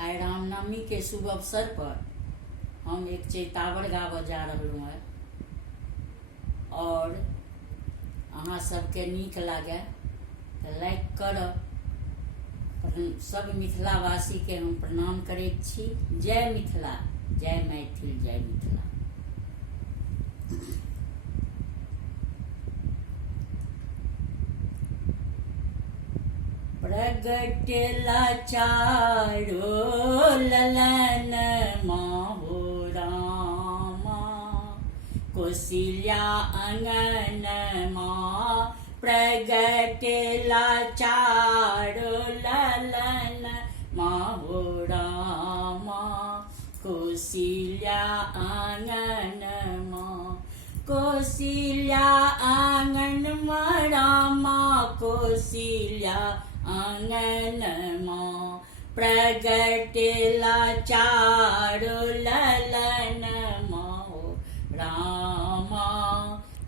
आइ रामनवमी के शुभ अवसर पर हम एक चैतावर गाबऽ जा रहलहुँ है और अहाँ सबके नीक लागे तऽ लाइक करब। सब मिथिलावासी के हम प्रणाम करैत छी। जय मिथिला, जय मैथिल, जय मिथिला। प्रगटेला चारो ललन माहो रामा, कौशल्या अंगन माँ प्रगटेला चारो ललन माहो रामा, कौशल्या आंगन माँ, कौशल्या आंगन माँ रामा, कौशल्या आंगन माँ प्रगटेला चारो ललन माँ रामा,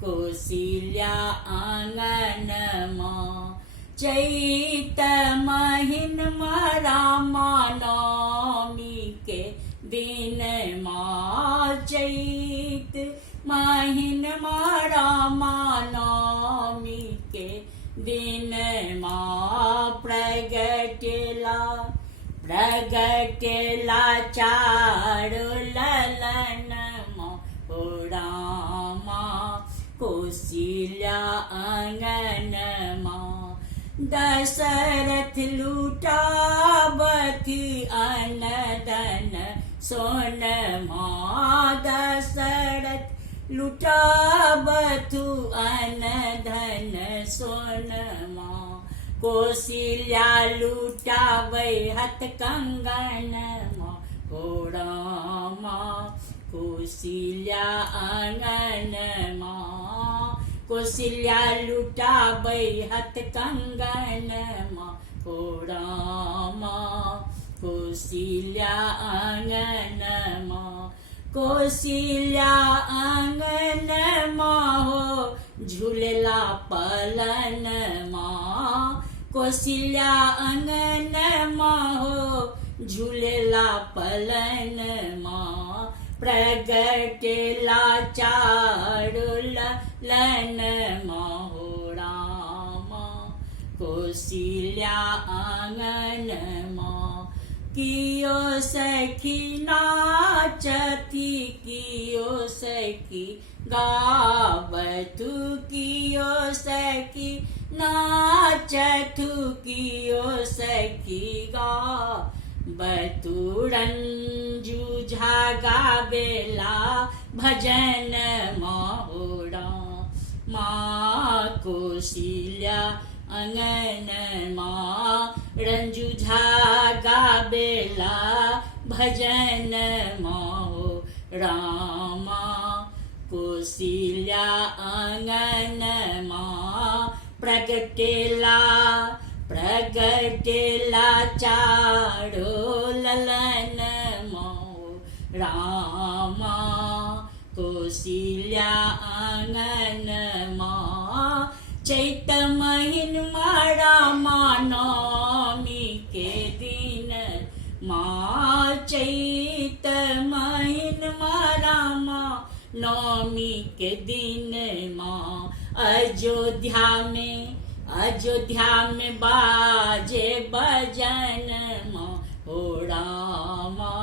कौशल्या आंगन माँ। चैत महीन माँ रामा नवमी के दिन माँ, चैत महीन माँ रामा नवमी के दिन माँ प्रगटेला चारो ललन माँ हो रामा, कौशल्या आंगन माँ। दशरथ लुटावती अन्न धन सोन माँ, दशरथ लुटावतु अन्न धन सोन माँ, कौशल्या लुटावै हथ कंगन माँ हो रामा, कौशल्या आंगन माँ, कौशल्या लुटावै हथ कंगन माँ हो रामा, कौशल्या आंगन माँ। कौशल्या आंगन माँ हो झूलेला पलन माँ, कौशल्या आंगन माँ हो झूलेला पलन माँ, प्रगटेला चारो ललन माँ हो रामा, कौशल्या आंगन माँ। कियो सखी नाचती, कियो सखी गावतु, कियो सखी नाचतु, कियो सखी गावतु, रंजू झा गावेला भजन माँ रामा, कौशल्या आंगन माँ। रंजू झा गावेला भजन माँ रामा, कौशल्या आंगन माँ प्रगटेला चारो ललन माँ रामा, कौशल्या आंगन माँ। चैत महीन माँ रामा नवमी के दिन माँ, चैत महीन माँ रामा नवमी के दिन माँ। अयोध्या में बाजे भजन माँ हो रामा,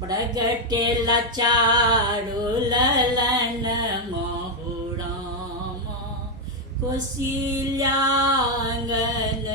प्रगटेला चारो ललन माँ हो रामा, कौशल्या आंगन